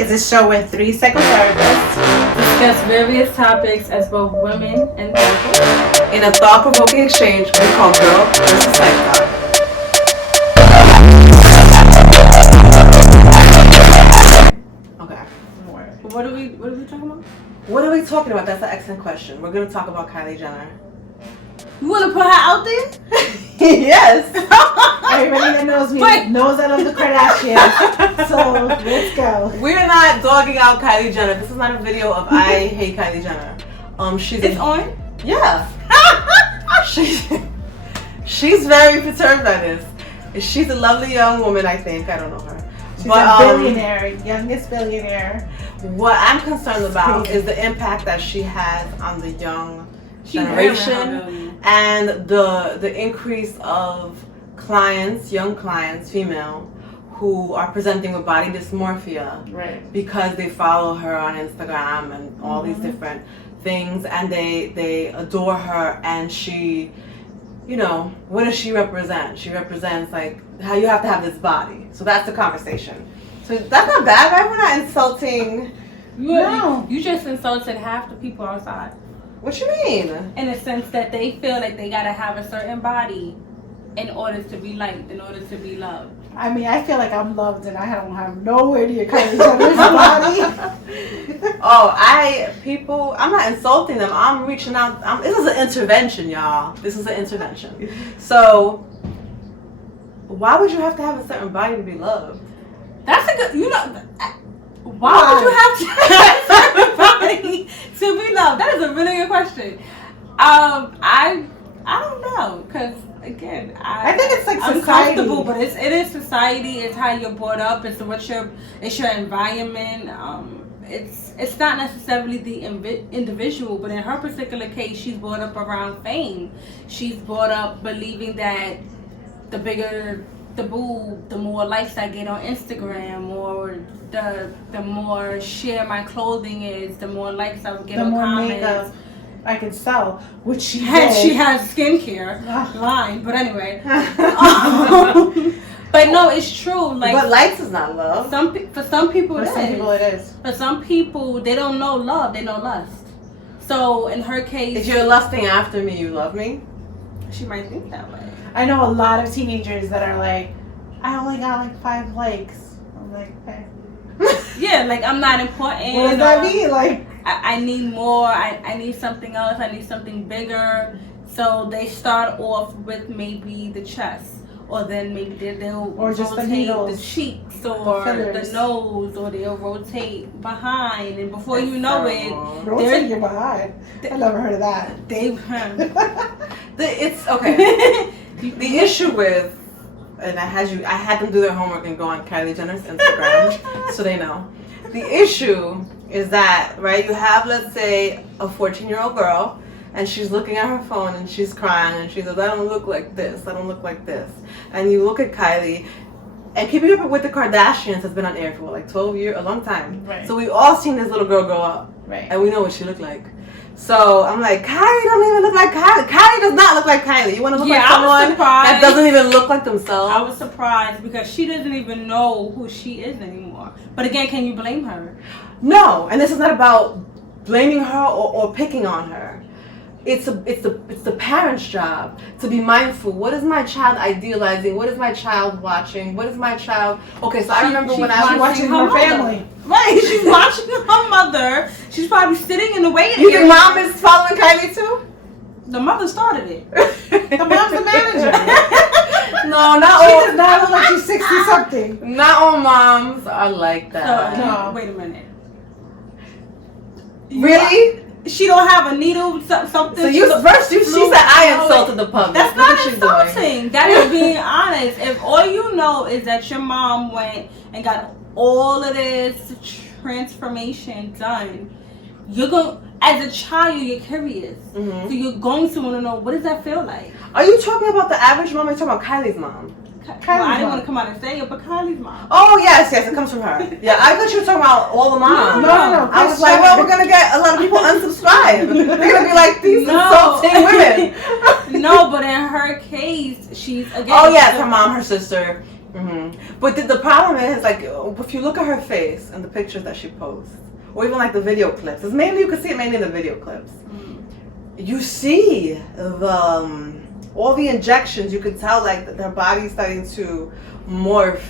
is a show where three psychotherapists discuss various topics as both women and therapists in a thought-provoking exchange we call Girl versus Psych. Okay. What are we talking about? What are we talking about? That's an excellent question. We're gonna talk about Kylie Jenner. You want to put her out there? Yes. Everybody that knows me knows I love the Kardashians. So let's go. We're not dogging out Kylie Jenner. This is not a video of I hate Kylie Jenner. It's on? Yeah. She's very perturbed by this. She's a lovely young woman, I think. I don't know her. She's a billionaire, youngest billionaire. What I'm concerned about is the impact that she has on the young generation and the increase of clients, young clients, female, who are presenting with body dysmorphia, right? Because they follow her on Instagram and all these different things, and they adore her, and she, you know, what does she represent? She represents like how you have to have this body. So that's the conversation. So that's not bad, right? We're not insulting. You just insulted half the people outside. What you mean? In the sense that they feel like they gotta have a certain body in order to be liked, in order to be loved. I mean, I feel like I'm loved and I don't have nowhere near Kylie Jenner's body. I'm not insulting them. I'm reaching out. This is an intervention, y'all. This is an intervention. So, why would you have to have a certain body to be loved? That's a good, why would you have to have a certain body to be loved? That is a really good question. I don't know, because again, I think it's like I'm society. comfortable, but it is society. It's how you're brought up. It's your environment. It's not necessarily the individual, but in her particular case, she's brought up around fame. She's brought up believing that the bigger the boob, the more likes I get on Instagram, or the more share my clothing is, the more likes I would get on comments. Makeup I can sell, which she has skincare line, but anyway. But no, it's true. Like, but likes is not love. For some people, it is. For some people, they don't know love; they know lust. So in her case, if you're lusting after me, you love me. She might think that way. I know a lot of teenagers that are like, I only got like 5 likes. I'm like, okay. Yeah, like I'm not important. What does that mean? Like, I need more. I need something else. I need something bigger. So they start off with maybe the chest, or then maybe they'll just rotate the cheeks, or the nose, or they'll rotate behind, and before you know it, rotate your behind. I never heard of that. It's okay. The issue with, and I had them do their homework and go on Kylie Jenner's Instagram so they know. The issue is that, right, you have, let's say, a 14-year-old girl, and she's looking at her phone and she's crying and she says, I don't look like this, I don't look like this. And you look at Kylie, and Keeping Up with the Kardashians has been on air for like 12 years, a long time. Right. So we've all seen this little girl grow up. Right. And we know what she looked like. So I'm like, Kylie don't even look like Kylie. Kylie does not look like Kylie. You want to look like someone that doesn't even look like themselves? I was surprised because she doesn't even know who she is anymore. But again, can you blame her? No, and this is not about blaming her or picking on her. It's the parent's job to be mindful. What is my child idealizing? What is my child watching? What is my child? Okay, so I remember when I was watching her family. Right, she's watching her mother. She's probably sitting in the waiting area. You think mom is following Kylie too? The mother started it. The mom's the manager. No, not she all. She does not look like she's 60-something. Not all moms are like that. No, wait a minute. Really? She don't have a needle, something. So she said I insulted the public. That's not insulting. That is being honest. If all you know is that your mom went and got all of this transformation done, you're going, as a child, you're curious. Mm-hmm. So you're going to want to know, what does that feel like? Are you talking about the average mom or are you talking about Kylie's mom? Well, I didn't want to come out and say it, but Kylie's mom. Oh, yes, it comes from her. Yeah, I thought you were talking about all the moms. No. I was like, well, we're going to get a lot of people unsubscribe. They're going to be like, these insulting women. No, but in her case, she's, again. Oh, yes, her mom, her sister. But the problem is, like, if you look at her face and the pictures that she posts, or even like the video clips, it's mainly, you can see it mainly in the video clips. You see the all the injections. You can tell like that their body's starting to morph,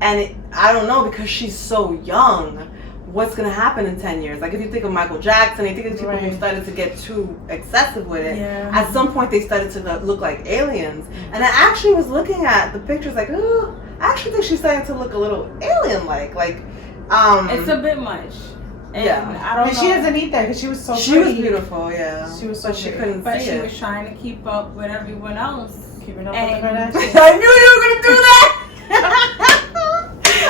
and I don't know, because she's so young. What's gonna happen in 10 years? Like, if you think of Michael Jackson, you think of people who started to get too excessive with it. Yeah. At some point, they started to look like aliens. And I actually was looking at the pictures, like, oh, I actually think she's starting to look a little alien-like. Like, it's a bit much. And yeah, I don't know. She doesn't eat that because she was so She pretty. was beautiful, yeah. She was so but she couldn't But see she it. was trying to keep up with everyone else. Keeping up with the Kardashians. I knew you were gonna do that. I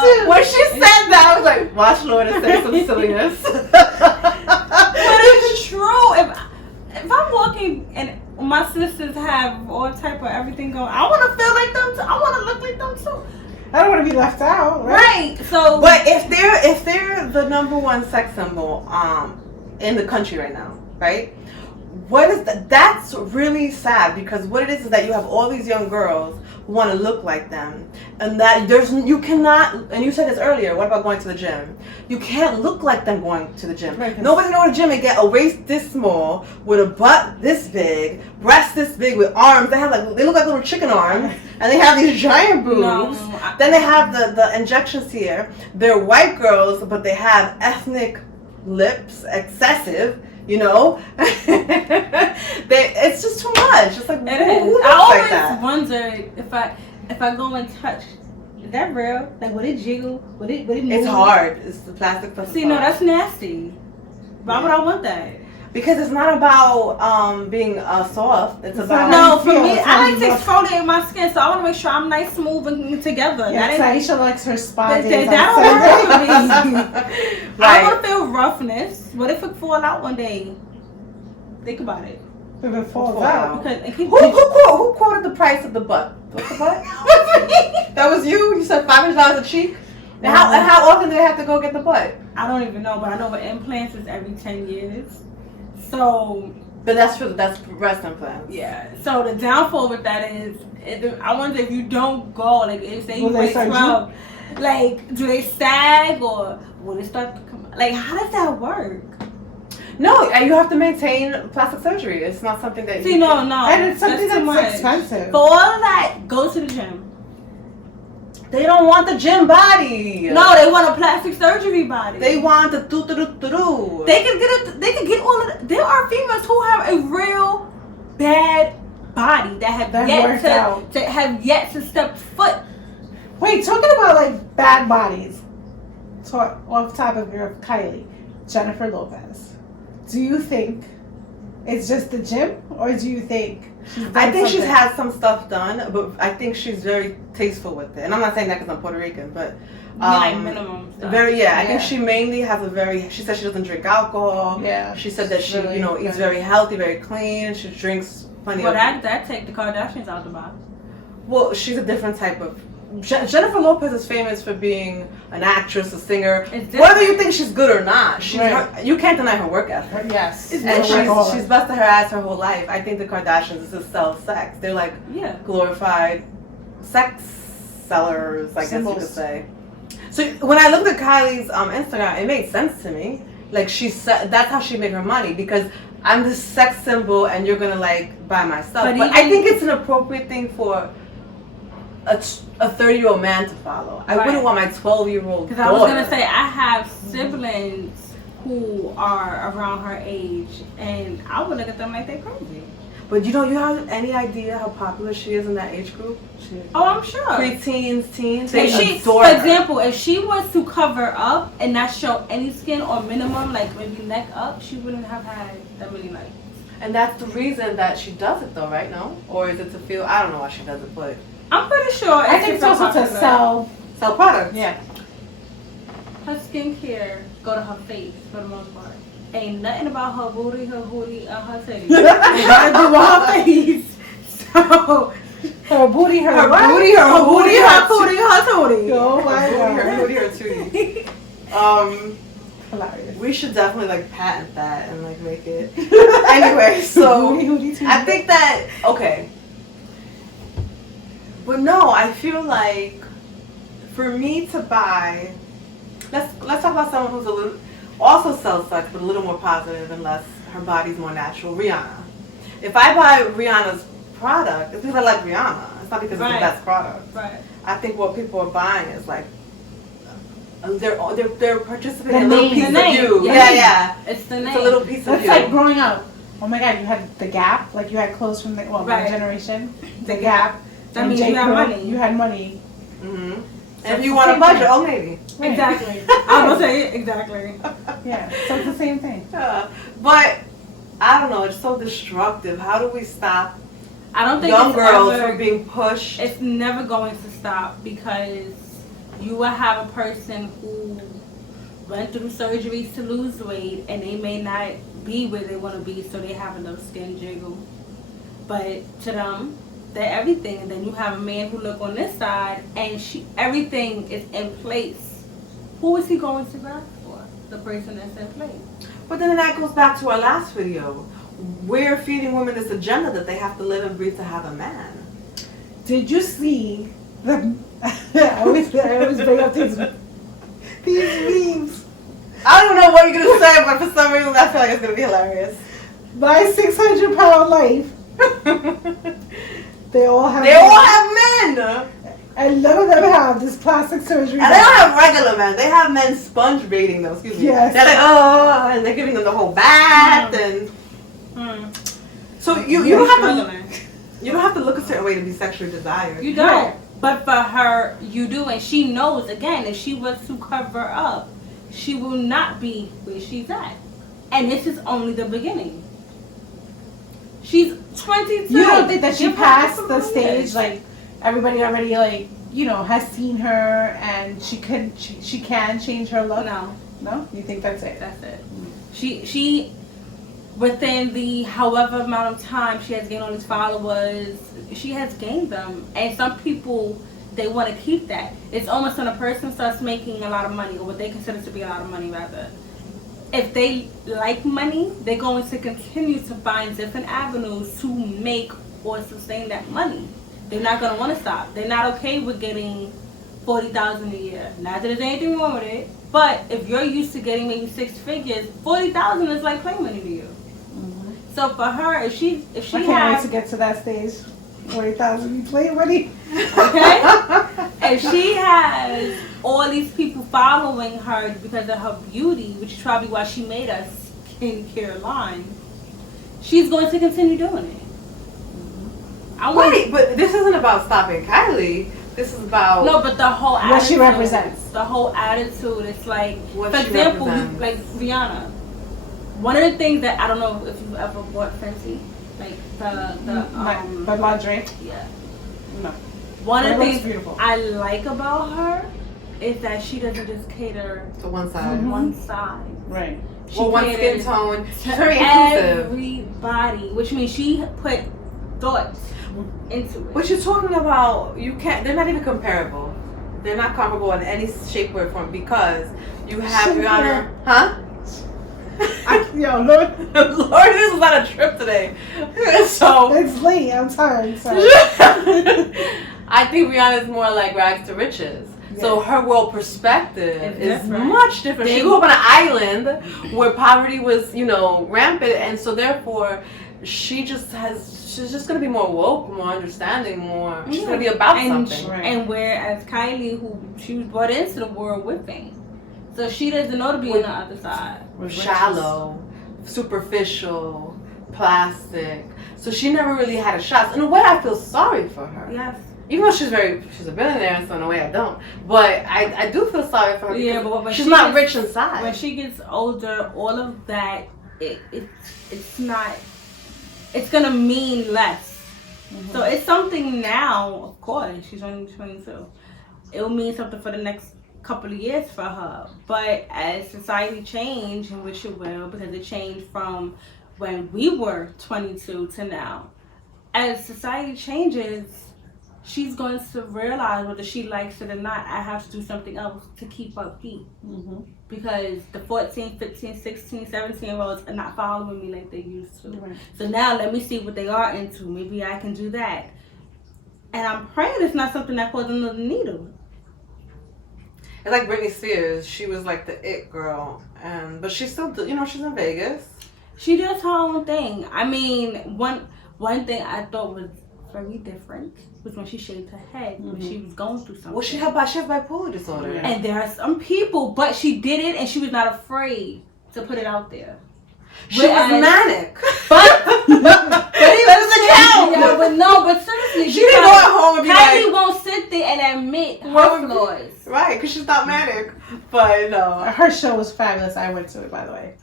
said when she said that, I was like, watch Lorna say some silliness. But it's true. If I'm walking and my sisters have all type of everything going, I want to feel like them too. I want to look like them too. I don't want to be left out, right? So, but if they're the number one sex symbol in the country right now, right? What is that? That's really sad, because what it is that you have all these young girls who want to look like them, and that you cannot. And you said this earlier. What about going to the gym? You can't look like them going to the gym. Right, nobody go to the gym and get a waist this small with a butt this big, breasts this big, with arms. They look like little chicken arms, and they have these giant boobs. Then they have the injections here. They're white girls, but they have ethnic lips, excessive. You know, it's just too much. It's like, who I always like that? wonder if I go and touch, is that real? Like, would it jiggle? Would it move? It's hard. It's the plastic stuff. See, no, that's nasty. Why would I want that? Because it's not about being soft. It's about for me. I like to exfoliate my skin, so I want to make sure I'm nice, smooth, and together. Yeah, Aisha likes her spa days. That don't work for me. I want to feel roughness. What if it fall out one day? Think about it. If it falls out. Who quoted the price of the butt? What's the butt? That was you. You said $500 a cheek. And how often do they have to go get the butt? I don't even know, but I know what implants is every 10 years. So, but that's breast implants. Yeah. So the downfall with that is, I wonder if you don't go, like, if say you weigh 12, like, do they sag or will they start to come? Like, how does that work? No, you have to maintain plastic surgery. It's not something that you no, and it's something that's expensive. For all of that, go to the gym. They don't want the gym body. No, they want a plastic surgery body. They want the do. They can get all of that. There are females who have a real bad body that have yet to step foot. Wait, talking about like bad bodies. Off topic of Kylie, Jennifer Lopez. Do you think it's just the gym, or do you think I think she's had some stuff done, but I think she's very tasteful with it. And I'm not saying that because I'm Puerto Rican, but like minimum stuff. I think she mainly has she said she doesn't drink alcohol. Yeah. She said that she eats very healthy, very clean. She drinks plenty of. Well, that take the Kardashians out the box. Well, she's a different type of. Jennifer Lopez is famous for being an actress, a singer. Whether you think she's good or not, you can't deny her work ethic. Yes. And she's busted her ass her whole life. I think the Kardashians just sell sex. They're like glorified sex sellers, I guess you could say. So when I looked at Kylie's Instagram, it made sense to me. Like that's how she made her money, because I'm this sex symbol and you're gonna like buy my stuff. But I think it's an appropriate thing for a 30-year-old man to follow. I wouldn't want my 12-year-old Because I was going to say, I have siblings who are around her age, and I would look at them like they're crazy. But you have any idea how popular she is in that age group? I'm sure. Pre-teens, teens, they adore her. For example, if she was to cover up and not show any skin, or minimum, like maybe neck up, she wouldn't have had that many likes. And that's the reason that she does it though, right? No? Or is it to feel, I don't know why she does it, but... I'm pretty sure. I think it's also to sell products. Yeah. Her skincare go to her face for the most part. Ain't nothing about her booty, and her titties. Gotta do with her face. So her booty, her tootie. Oh my god. Her booty, her tootie. Hilarious. We should definitely like patent that and like make it. Anyway, so I think that But no, I feel like for me to buy, let's talk about someone who's a little also sells sex, but a little more positive and less. Her body's more natural. Rihanna. If I buy Rihanna's product, it's because I like Rihanna. It's not because it's the best product. Right. I think what people are buying is like they're participating in a little piece of you. Yeah. It's the name. It's a little piece of That's you. like growing up. Oh my God, you had the Gap. Like you had clothes from my generation. The Gap. That means you had money. You had money. Mm-hmm. So and if you want a budget, oh maybe. Right. Exactly. I was gonna say exactly. Yeah. So it's the same thing. But I don't know. It's so destructive. How do we stop? I don't think young it's girls ever, from being pushed. It's never going to stop because you will have a person who went through surgeries to lose weight and they may not be where they want to be, so they have a little skin jiggle. But to them, they're everything. And then you have a man who look on this side and everything is in place. Who is he going to grab for? The person that's in place. But then that goes back to our last video. We're feeding women this agenda that they have to live and breathe to have a man. Did you see the? I always bring up these memes. I don't know what you're gonna say, but for some reason I feel like it's gonna be hilarious. My 600-pound life. They all have. men. And none of them have this plastic surgery. And they don't have regular men. They have men sponge baiting them. Excuse me. Yes. They're like, oh, and they're giving them the whole bath and. So you don't have to look a certain way to be sexually desired. You don't. But for her, you do, and she knows. Again, if she was to cover up, she will not be where she's at. And this is only the beginning. She's 22. You don't think that she passed the stage? Like everybody already, like has seen her, and she can change her look. No. You think that's it? That's it. She within the however amount of time she has gained all these followers, she has gained them. And some people, they want to keep that. It's almost when a person starts making a lot of money, or what they consider to be a lot of money rather. If they like money, they're going to continue to find different avenues to make or sustain that money. They're not going to want to stop. They're not okay with getting $40,000 a year. Not that there's anything wrong with it, but if you're used to getting maybe 6 figures, $40,000 is like play money to you. Mm-hmm. So for her, if she I can't wait to get to that stage. 40,000, you play money. Okay? If she has all these people following her because of her beauty, which is probably why she made a skincare line, she's going to continue doing it. Wait, but this isn't about stopping Kylie. This is about but the whole attitude, what she represents. The whole attitude. It's like, what for she example, represents. like Rihanna. One of the things that I don't know if you've ever bought Fenty, like the lingerie. Yeah. No. One of the things beautiful. I like about her is that she doesn't just cater to one side. Mm-hmm. one side. Right. She Or one caters skin tone. She's to very inclusive. everybody, which means she put thought into it. What you're talking about, they're not even comparable. They're not comparable in any shape or form because you have Rihanna. Huh? Lord, this is not a trip today. So it's late. I'm tired. So. I think Rihanna is more like rags to riches. Yes. So her world perspective is much different. She grew up on an island where poverty was, rampant, and so therefore she's just gonna be more woke, more understanding, more. She's gonna be about something. And whereas Kylie, she was brought into the world with fame. So she doesn't know to be on the other side. Shallow, superficial, plastic. So she never really had a shot. In a way, I feel sorry for her. Yes. Even though she's a billionaire, so in a way I don't. But I do feel sorry for her. Yeah, but when she's not rich inside. When she gets older, all of that, it's not. It's gonna mean less. Mm-hmm. So it's something now. Of course, she's only 22. It will mean something for the next couple of years for her, but as society changed, in which it will, because it changed from when we were 22 to now, as society changes, she's going to realize whether she likes it or not, I have to do something else to keep up feet. Mm-hmm. Because the 14, 15, 16, 17-year-olds are not following me like they used to. Right. So now let me see what they are into. Maybe I can do that. And I'm praying it's not something that caused another needle. It's like Britney Spears. She was like the it girl, but she's still, she's in Vegas. She does her own thing. I mean, one thing I thought was very different was when she shaved her head when she was going through something. Well, she has bipolar disorder. Yeah. And there are some people, but she did it and she was not afraid to put it out there. She was manic. But that doesn't count. Yeah, but seriously, She didn't go at home and be Kylie like, won't sit there and admit her flaws. right, because she's not manic. But no. Her show was fabulous. I went to it, by the way.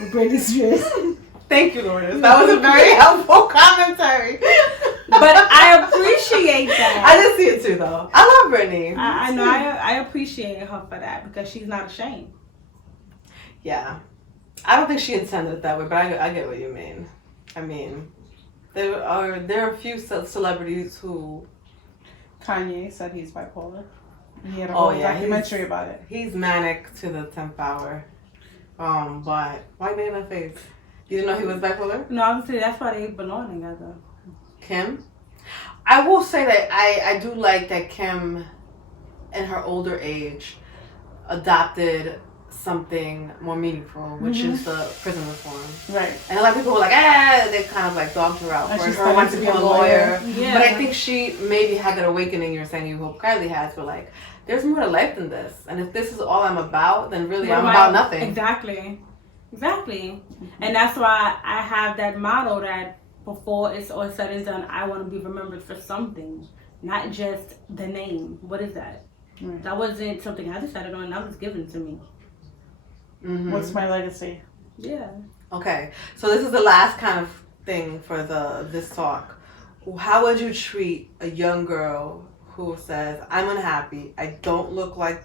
The Britney Spears. Thank you, Lourdes. That was a very helpful commentary. But I appreciate that. I did see it too, though. I love Britney. I know. I appreciate her for that because she's not ashamed. Yeah. I don't think she intended it that way, but I get what you mean. I mean, there are a few celebrities who... Kanye said he's bipolar. He had a whole documentary about it. He's manic to the 10th hour. But why made my face? You didn't know he was bipolar? No, obviously that's why they belong together. Kim? I will say that I do like that Kim, in her older age, adopted something more meaningful, which is the prison reform. Right. And a lot of people were like, they kind of like dogged her out for her wanting to become a lawyer. Yeah. But I think she maybe had that awakening you're saying you hope Kylie has, but like, there's more to life than this. And if this is all I'm about, then really I'm about nothing. Exactly. And that's why I have that motto that before it's all said and done, I want to be remembered for something, not just the name. What is that? Right. That wasn't something I decided on. That was given to me. Mm-hmm. What's my legacy? Yeah. Okay, so this is the last kind of thing for this talk. How would you treat a young girl who says, I'm unhappy, I don't look like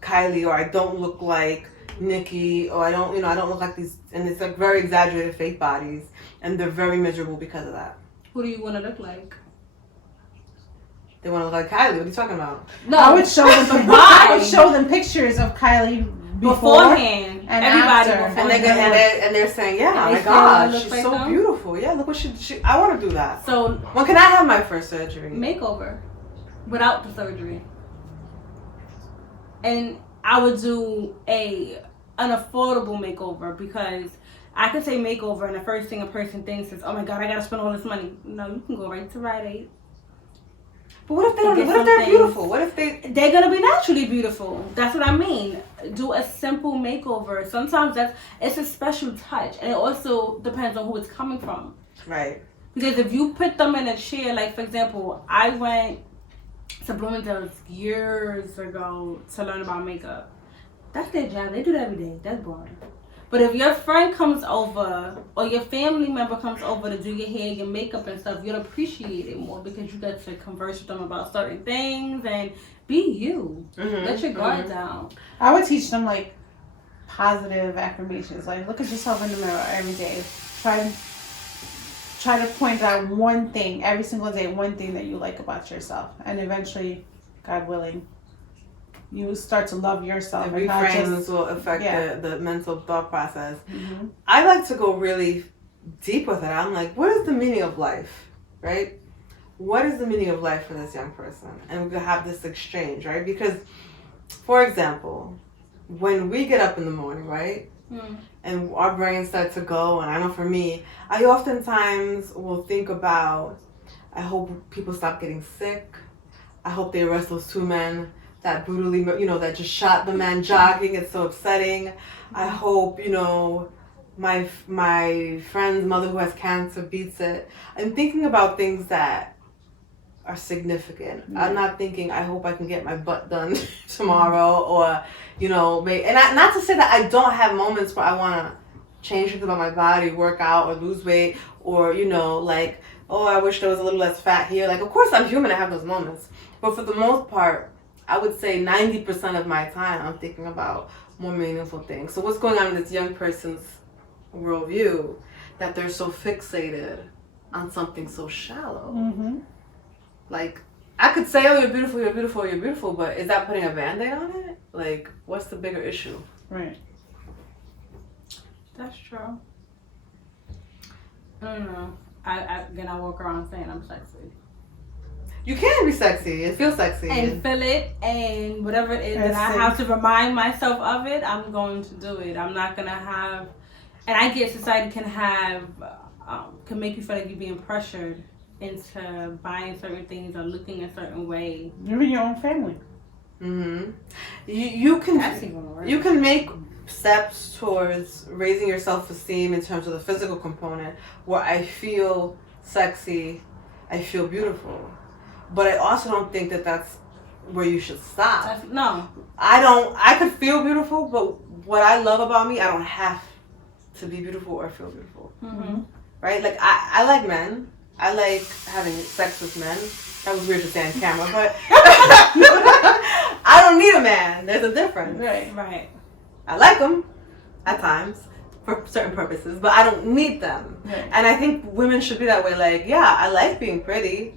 Kylie, or I don't look like Nikki, or I don't look like these, and it's like very exaggerated fake bodies, and they're very miserable because of that. Who do you want to look like? They want to look like Kylie. What are you talking about? No, I would show them. I would show them pictures of Kylie beforehand and everybody after. And they're saying, yeah, oh my God, she's like so them? Beautiful. Yeah, look what she. I want to do that. So when can I have my first surgery? Makeover, without the surgery, and I would do an affordable makeover because I could say makeover and the first thing a person thinks is, oh my God, I gotta spend all this money. No, you can go right to Rite Aid. But what if they don't? What if they're beautiful? What if they're gonna be naturally beautiful? That's what I mean. Do a simple makeover. Sometimes it's a special touch, and it also depends on who it's coming from. Right. Because if you put them in a chair, like for example, I went to Bloomingdale's years ago to learn about makeup. That's their job. They do that every day. That's boring. But if your friend comes over or your family member comes over to do your hair, your makeup and stuff, you'll appreciate it more because you get to converse with them about certain things and be you. Mm-hmm. Let your guard down. I would teach them like positive affirmations. Like look at yourself in the mirror every day. Try to point out one thing every single day, one thing that you like about yourself. And eventually, God willing, you start to love yourself. The reframes will affect the mental thought process. Mm-hmm. I like to go really deep with it. I'm like, what is the meaning of life, right? What is the meaning of life for this young person? And we could have this exchange, right? Because, for example, when we get up in the morning, right? And our brains start to go, and I know for me, I oftentimes will think about, I hope people stop getting sick. I hope they arrest those two men that brutally, that just shot the man jogging. It's so upsetting. I hope, my friend's mother who has cancer beats it. I'm thinking about things that are significant. Yeah. I'm not thinking, I hope I can get my butt done tomorrow, or, and not to say that I don't have moments where I want to change things about my body, work out or lose weight, or, like, oh, I wish there was a little less fat here. Like, of course I'm human, I have those moments. But for the most part, I would say 90% of my time I'm thinking about more meaningful things. So what's going on in this young person's worldview that they're so fixated on something so shallow? Mm-hmm. Like, I could say, oh, you're beautiful, you're beautiful, you're beautiful, but is that putting a Band-Aid on it? Like, what's the bigger issue? Right. That's true. I don't know. I walk around saying I'm sexy. You can be sexy and feel sexy. And feel it, and whatever it is that That's I it. have to remind myself of it, I'm going to do it. I'm not gonna have, and I get society can have, can make you feel like you're being pressured into buying certain things or looking a certain way. Even your own family. Mm-hmm. You can That's even worse. you can make steps towards raising your self-esteem in terms of the physical component, where I feel sexy, I feel beautiful, but I also don't think that that's where you should stop. No. I could feel beautiful, but what I love about me, I don't have to be beautiful or feel beautiful. Mm-hmm. Right? Like, I like men. I like having sex with men. That was weird to say on camera, but I don't need a man. There's a difference. Right. I like them at times for certain purposes, but I don't need them. Right. And I think women should be that way. Like, yeah, I like being pretty,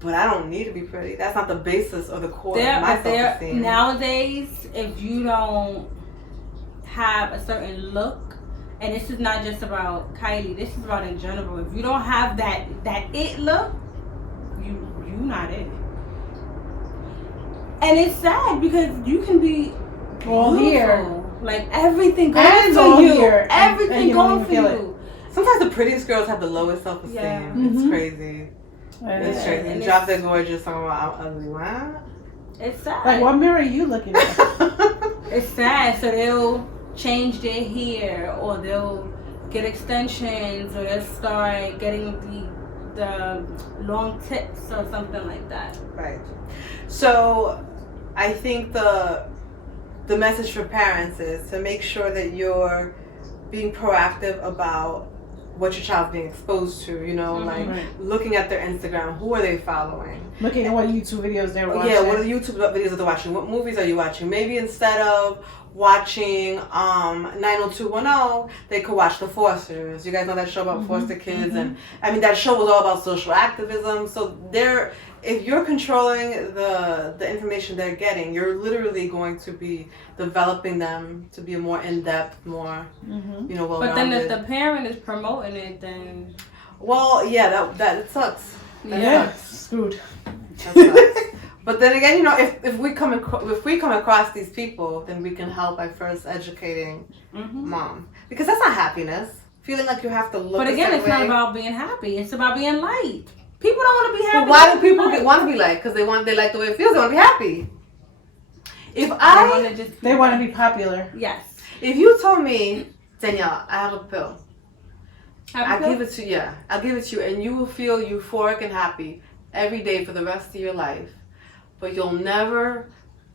but I don't need to be pretty. That's not the basis or the core of my self-esteem. Nowadays, if you don't have a certain look, and this is not just about Kylie, this is about in general. If you don't have that it look, you not it. And it's sad because you can be All beautiful. here. Like everything going And for all you. here. Everything And you don't going even for feel you. Sometimes the prettiest girls have the lowest self-esteem. Yeah. It's Mhm. crazy. It's Yeah. crazy. And Drop dead gorgeous, talking about I'm ugly. What? It's sad. Like, what mirror are you looking at? It's sad. So they'll change their hair, or they'll get extensions, or they'll start getting the long tips or something like that. Right. So, I think the message for parents is to make sure that you're being proactive about what your child's being exposed to. You know, Mhm. like Right. looking at their Instagram. Who are they following? Looking at what YouTube videos they're watching. Yeah, what are the YouTube videos that they're watching? What movies are you watching? Maybe instead of watching 90210, they could watch The Forsters. You guys know that show about Mhm, foster kids? mhm. And I mean, that show was all about social activism. So if you're controlling the information they're getting, you're literally going to be developing them to be a more in-depth, more, Mhm. well-rounded. But then if the parent is promoting it, then Well, yeah, that it sucks. That Yeah, sucks. screwed. That sucks. But then again, if we come across these people, then we can help by first educating mom, because that's not happiness. Feeling like you have to look. But again, it's not about being happy. It's about being light. People don't want to be happy. But why do They people light. want to be like? Because they like the way it feels. They want to be happy. If They I wanna just They want to be popular. Yes. if you told me, Danielle, I have a pill. Happy I'll pill? give it to you. I'll give it to you, and you will feel euphoric and happy every day for the rest of your life. But you'll never,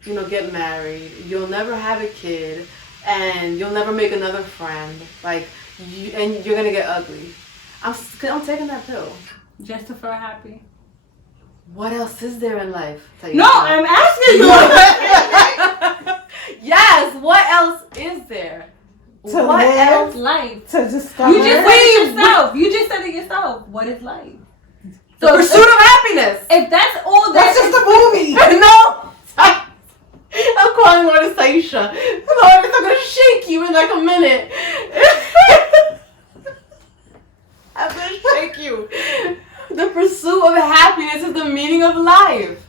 get married. You'll never have a kid, and you'll never make another friend. And you're gonna get ugly. I'm taking that pill. Just to feel happy. What else is there in life? No, I'm asking you. Yes. What else is there? To What live? else? Life. To discover. You just said it yourself. You just said it yourself. What is life? The pursuit of happiness. If that's all That's just a movie. No. I'm calling Lord Saisha. Lord, I'm gonna shake you in like a minute. I'm gonna shake you. The pursuit of happiness is the meaning of life.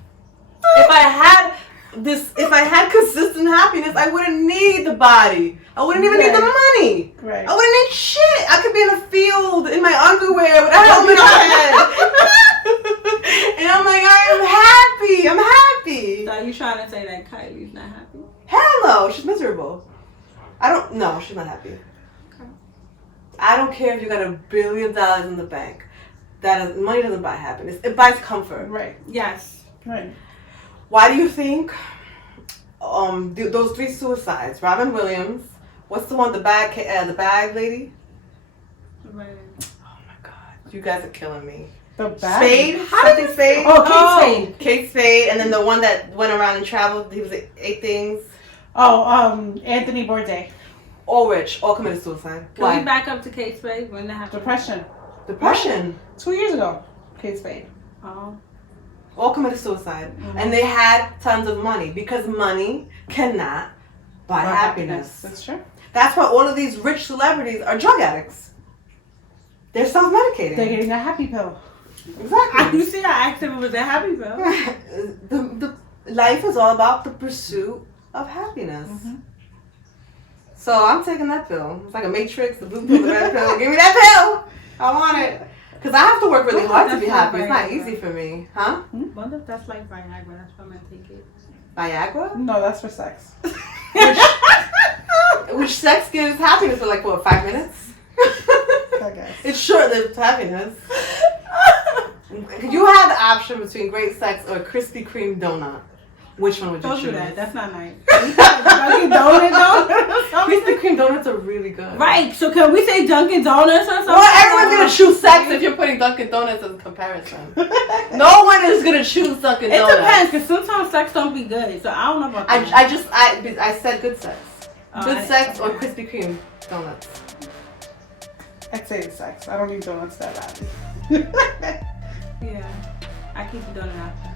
If I had consistent happiness, I wouldn't need the body. I wouldn't even need the money. Right. I wouldn't need shit. I could be in a field in my underwear with a helmet on my head. And I'm like, I'm happy. I'm happy. So are you trying to say that Kylie's not happy? Hell no, she's miserable. No, she's not happy. Okay. I don't care if you got $1 billion in the bank. Money doesn't buy happiness. It buys comfort. Right. Yes. Right. Why do you think those 3 suicides? Robin Williams. What's the one? The bag lady. Right. Oh my God, you guys are killing me. The bag. Spade. Something Spade. Oh, Kate Spade. Kate Spade, and then the one that went around and traveled. He was at 8 things. Oh, Anthony Bourdain. All rich. All committed suicide. Can Why? we back up to Kate Spade? When that happened? Depression. Depression. 2 years ago. Kate Spade. Oh. All committed suicide. Mm-hmm. And they had tons of money because money cannot buy happiness. That's true. That's why all of these rich celebrities are drug addicts. They're self-medicating. They're getting a happy pill. Exactly. You see, I asked him if it was a happy pill. the life is all about the pursuit of happiness. Mm-hmm. So I'm taking that pill. It's like a matrix, the blue pill, the red pill. Give me that pill. I want it. Because I have to work really hard to be happy. It's not easy for me. Huh? Wonder if that's like Viagra. That's why I'm going to take it. Viagra? No, that's for sex. Which sex gives happiness for like, what, 5 minutes? I guess. It's short-lived happiness. You had the option between great sex or a Krispy Kreme donut. Which one would you Don't choose? do that. That's not nice. Dunkin' Donut. Krispy Kreme donuts are really good. Right. So can we say Dunkin' Donuts or something? Well, everyone's gonna choose sex if you're putting Dunkin' Donuts as a comparison. No one is gonna choose Dunkin' It Donuts. depends, because sometimes sex don't be good. So I don't know about that. I said good sex. Good sex or Krispy Kreme donuts. I'd say it's sex. I don't need donuts that badly. Yeah. I keep the donut after.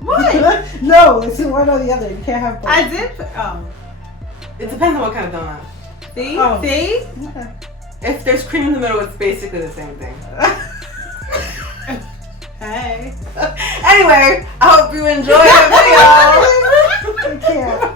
What? No, it's one or the other. You can't have both. I did. It depends on what kind of donut. See? Oh. See? Okay. If there's cream in the middle, it's basically the same thing. Hey. Anyway, I hope you enjoyed the video. I can't.